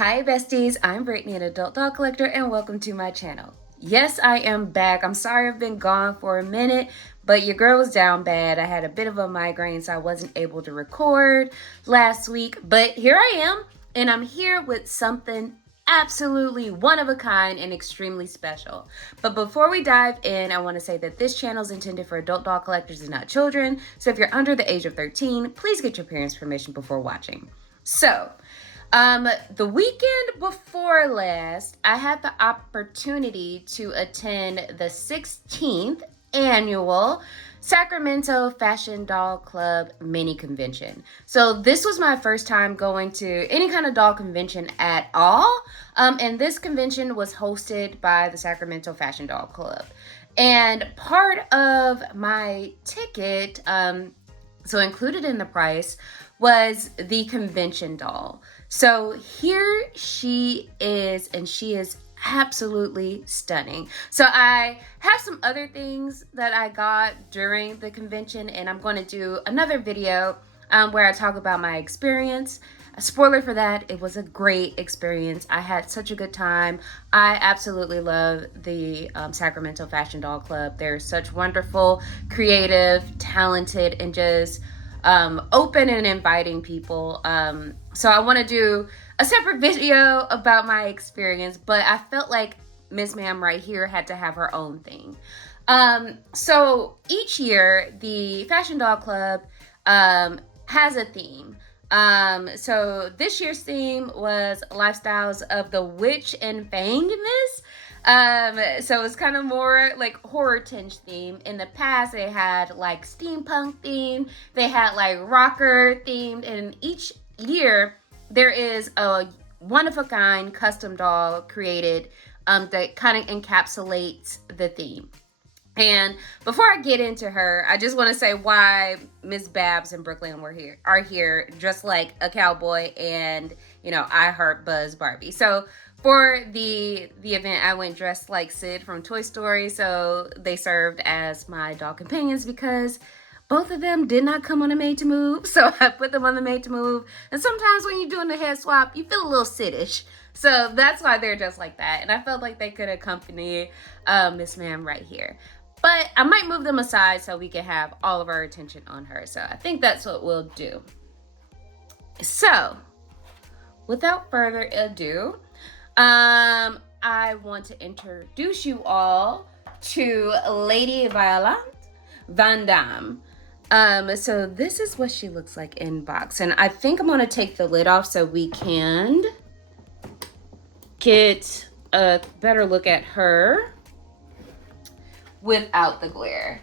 Hi besties, I'm Brittany, an adult doll collector, and welcome to my channel. Yes, I am back. I'm sorry I've been gone for a minute, but your girl was down bad. I had a bit of a migraine, so I wasn't able to record last week, but here I am, and I'm here with something absolutely one of a kind and extremely special. But before we dive in, I want to say that this channel is intended for adult doll collectors and not children, so if you're under the age of 13, please get your parents' permission before watching. So, the weekend before last, I had the opportunity to attend the 16th annual Sacramento Fashion Doll Club mini convention. So this was my first time going to any kind of doll convention at all. And this convention was hosted by the Sacramento Fashion Doll Club. And part of my ticket, so included in the price, was the convention doll. So here she is, and she is absolutely stunning. So I have some other things that I got during the convention, and I'm going to do another video where I talk about my experience. A spoiler for that, it was a great experience. I had such a good time. I absolutely love the Sacramento Fashion Doll Club. They're such wonderful, creative, talented, and just open and inviting people. So I want to do a separate video about my experience, but I felt like Miss Ma'am right here had to have her own thing. So each year, the Fashion Doll Club has a theme. So this year's theme was Lifestyles of the Witch and Fangedness. So it's kind of more like horror tinge theme. In the past, they had like steampunk theme, they had like rocker themed, and each year there is a one of a kind custom doll created that kind of encapsulates the theme. And before I get into her, I just want to say why Miss Babs and Brooklyn are here dressed like a cowboy and, you know, I Heart Buzz Barbie. So for the event, I went dressed like Sid from Toy Story. So they served as my doll companions because both of them did not come on a Made to Move. So I put them on the Made to Move. And sometimes when you're doing the head swap, you feel a little Sid-ish. So that's why they're just like that. And I felt like they could accompany Miss Ma'am right here. But I might move them aside so we can have all of our attention on her. So I think that's what we'll do. So, without further ado, I want to introduce you all to Lady Violette Van Damme. So this is what she looks like in box. And I think I'm going to take the lid off so we can get a better look at her without the glare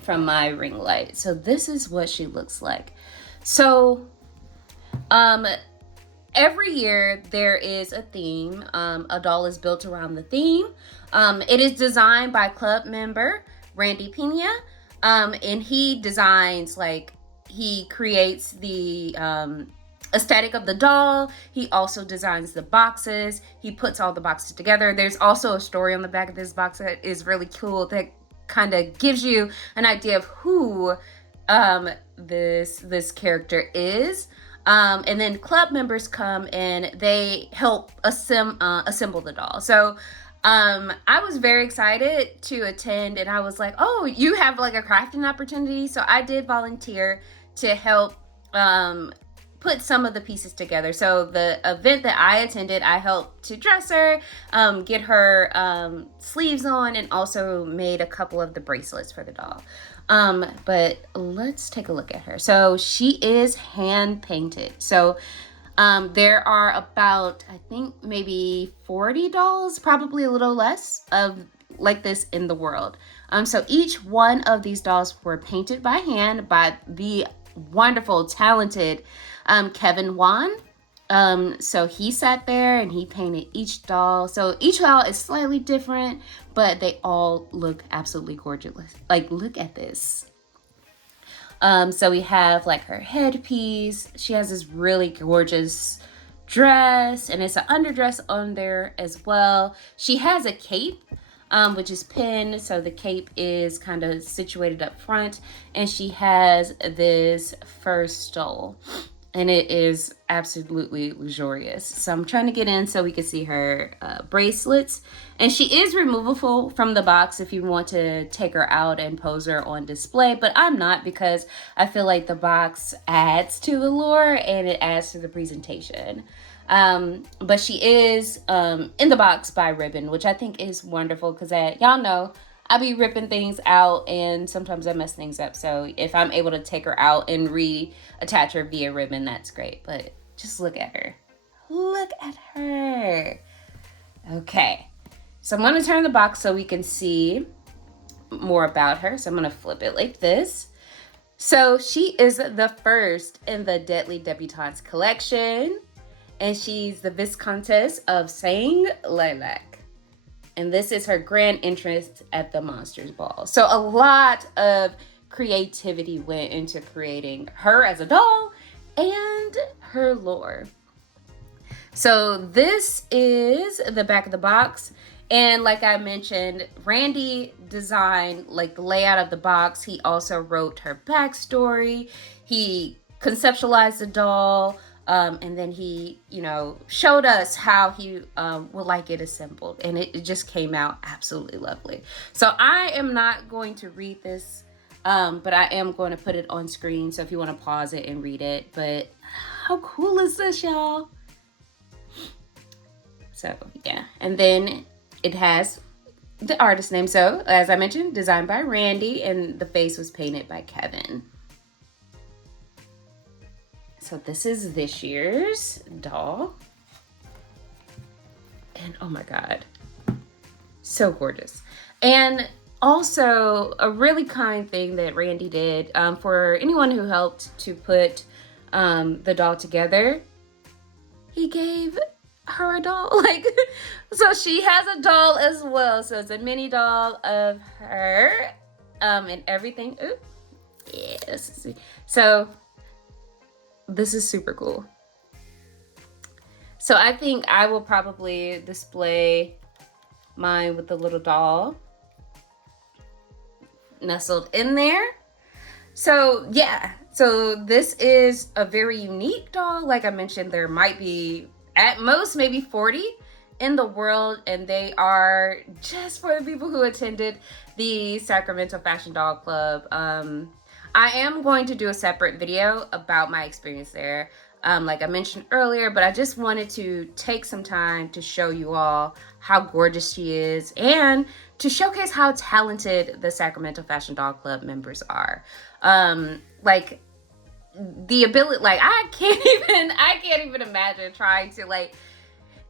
from my ring light. So this is what she looks like. So every year there is a theme. A doll is built around the theme. It is designed by club member Randy Pena, and he designs, like, he creates the aesthetic of the doll. He also designs the boxes. He puts all the boxes together. There's also a story on the back of this box that is really cool that kind of gives you an idea of who this character is. And then club members come and they help assemble the doll. So I was very excited to attend, and I was like, oh, you have like a crafting opportunity. So I did volunteer to help put some of the pieces together. So the event that I attended, I helped to dress her, get her sleeves on, and also made a couple of the bracelets for the doll. But let's take a look at her. So she is hand painted. So there are about, I think, maybe 40 dolls, probably a little less, of like this in the world. So each one of these dolls were painted by hand by the wonderful, talented Kevin Wan. So he sat there and he painted each doll. So each doll is slightly different, but they all look absolutely gorgeous. Like, look at this. So we have like her headpiece. She has this really gorgeous dress, and it's an underdress on there as well. She has a cape, which is pinned, so the cape is kind of situated up front, and she has this fur stole. and it is absolutely luxurious. So I'm trying to get in so we can see her bracelets. And she is removable from the box if you want to take her out and pose her on display, but I'm not, because I feel like the box adds to the lure and it adds to the presentation. But she is in the box by ribbon, which I think is wonderful, because y'all know I be ripping things out and sometimes I mess things up. So if I'm able to take her out and reattach her via ribbon, that's great. But just look at her. Look at her. Okay. So I'm going to turn the box so we can see more about her. So I'm going to flip it like this. So she is the first in the Deadly Debutantes collection, and she's the Viscountess of Sang Lilac. And this is her grand entrance at the Monsters Ball. So a lot of creativity went into creating her as a doll and her lore. So this is the back of the box. And like I mentioned, Randy designed like the layout of the box. He also wrote her backstory. He conceptualized the doll. And then he, showed us how he would like it assembled. And it just came out absolutely lovely. So I am not going to read this, but I am going to put it on screen. So if you want to pause it and read it. But how cool is this, y'all? So, yeah. And then it has the artist name. So, as I mentioned, designed by Randy. And the face was painted by Kevin. So this is this year's doll. And oh my God, so gorgeous. And also a really kind thing that Randy did for anyone who helped to put the doll together, he gave her a doll. So she has a doll as well. So it's a mini doll of her and everything. Ooh, yes. So this is super cool. So I think I will probably display mine with the little doll nestled in there. So yeah, so this is a very unique doll. Like I mentioned, there might be at most maybe 40 in the world, and they are just for the people who attended the Sacramento Fashion Doll Club. I am going to do a separate video about my experience there, like I mentioned earlier, but I just wanted to take some time to show you all how gorgeous she is and to showcase how talented the Sacramento Fashion Doll Club members are. Like the ability, like I can't even imagine trying to like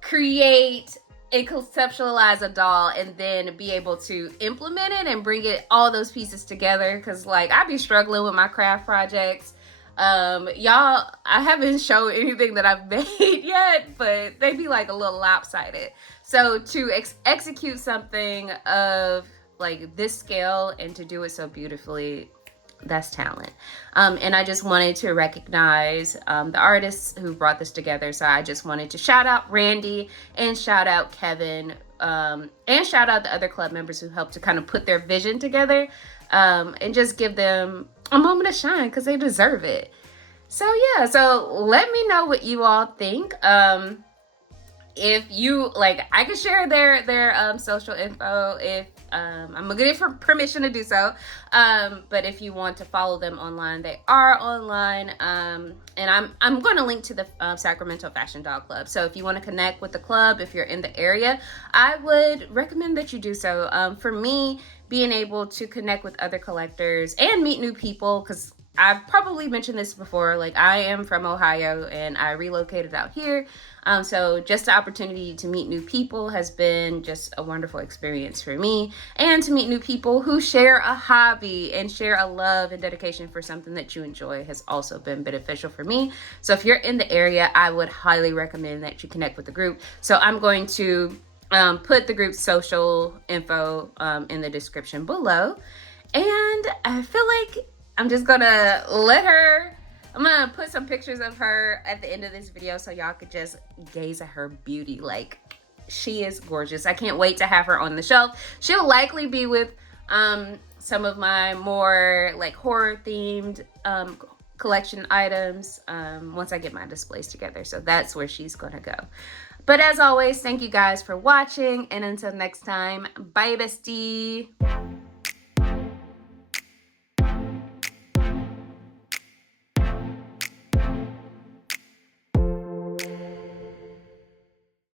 create and conceptualize a doll and then be able to implement it and bring it all those pieces together, because like I be struggling with my craft projects. Y'all, I haven't shown anything that I've made yet, but they be like a little lopsided. So to execute something of like this scale and to do it so beautifully, that's talent. And I just wanted to recognize the artists who brought this together. So I just wanted to shout out Randy and shout out Kevin and shout out the other club members who helped to kind of put their vision together and just give them a moment of shine, because they deserve it. So yeah, so let me know what you all think. If you like, I can share their social info if I'm gonna get it for permission to do so. But if you want to follow them online, they are online. And I'm going to link to the Sacramento Fashion Doll Club. So if you want to connect with the club, if you're in the area, I would recommend that you do so. For me, being able to connect with other collectors and meet new people, because I've probably mentioned this before, like I am from Ohio and I relocated out here. So just the opportunity to meet new people has been just a wonderful experience for me, and to meet new people who share a hobby and share a love and dedication for something that you enjoy has also been beneficial for me. So if you're in the area, I would highly recommend that you connect with the group. So I'm going to put the group's social info in the description below. And I feel like I'm just gonna I'm gonna put some pictures of her at the end of this video so y'all could just gaze at her beauty. Like, she is gorgeous. I can't wait to have her on the shelf. She'll likely be with some of my more like horror themed collection items once I get my displays together. So that's where she's gonna go. But as always, thank you guys for watching, and until next time, bye bestie.